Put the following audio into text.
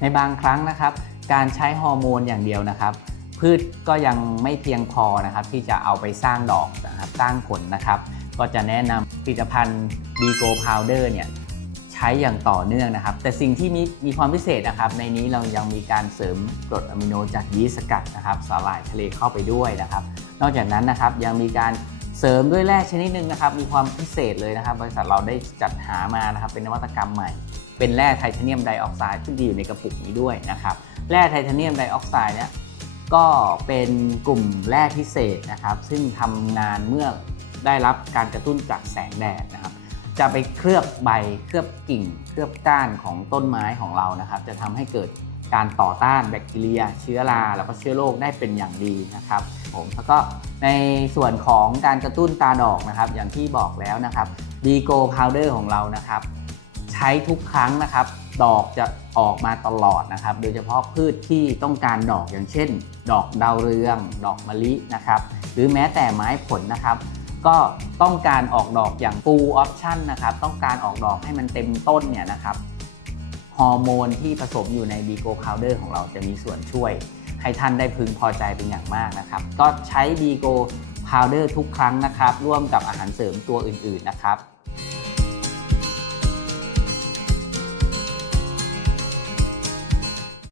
ในบางครั้งนะครับ การใช้ฮอร์โมนอย่างเดียวนะครับ พืชก็ยังไม่เพียงพอนะครับ ที่จะเอาไปสร้างดอกนะครับสร้างผลนะครับ ก็จะแนะนำผลิตภัณฑ์ดีโกพาวเดอร์เนี่ยใช้อย่างต่อเนื่องนะครับ แต่สิ่งที่มีมีความพิเศษนะครับ ในนี้เรายังมีการเสริมกรดอะมิโนจากยีสต์สกัดนะครับสาหร่ายทะเลเข้าไปด้วยนะครับ นอกจากนั้นนะครับยังมีการเสริมด้วยแร่ชนิดหนึ่งนะครับ มีความพิเศษเลยนะครับ บริษัทเราได้จัดหามานะครับ เป็นนวัตกรรมใหม่ เป็นแร่ไทเทเนียมไดออกไซด์ซึ่งดีอยู่ในกระปุกนี้ด้วยนะครับแร่ไทเทเนียมไดออกไซด์เนี่ยก็เป็นกลุ่มแร่พิเศษนะครับ ซึ่งทำงานเมื่อได้รับการกระตุ้นจากแสงแดดนะครับ จะไปเคลือบใบเคลือบกิ่ง เคลือบก้านของต้นไม้ของเรานะครับ จะทำให้เกิดการต่อต้านแบคทีเรีย เชื้อรา แล้วก็เชื้อโรคได้เป็นอย่างดีนะครับผมแล้วก็ในส่วนของการกระตุ้นตาดอกนะครับ อย่างที่บอกแล้วนะครับดีโกพาวเดอร์ของเรานะครับ ใช้ทุกครั้งนะครับ ดอกจะออกมาตลอดนะครับ โดยเฉพาะพืชที่ต้องการดอกอย่างเช่น ดอกดาวเรือง ดอกมะลินะครับ หรือแม้แต่ไม้ผลนะครับ ก็ต้องการออกดอกอย่าง full option นะครับ ต้องการออกดอกให้มันเต็มต้นเนี่ยนะครับฮอร์โมนที่ผสมอยู่ในดีโกพาวเดอร์ของเราจะมีส่วนช่วย ให้ท่านได้พึงพอใจเป็นอย่างมากนะครับ ก็ใช้ดีโกพาวเดอร์ทุกครั้งนะครับ ร่วมกับอาหารเสริมตัวอื่น ๆ นะครับ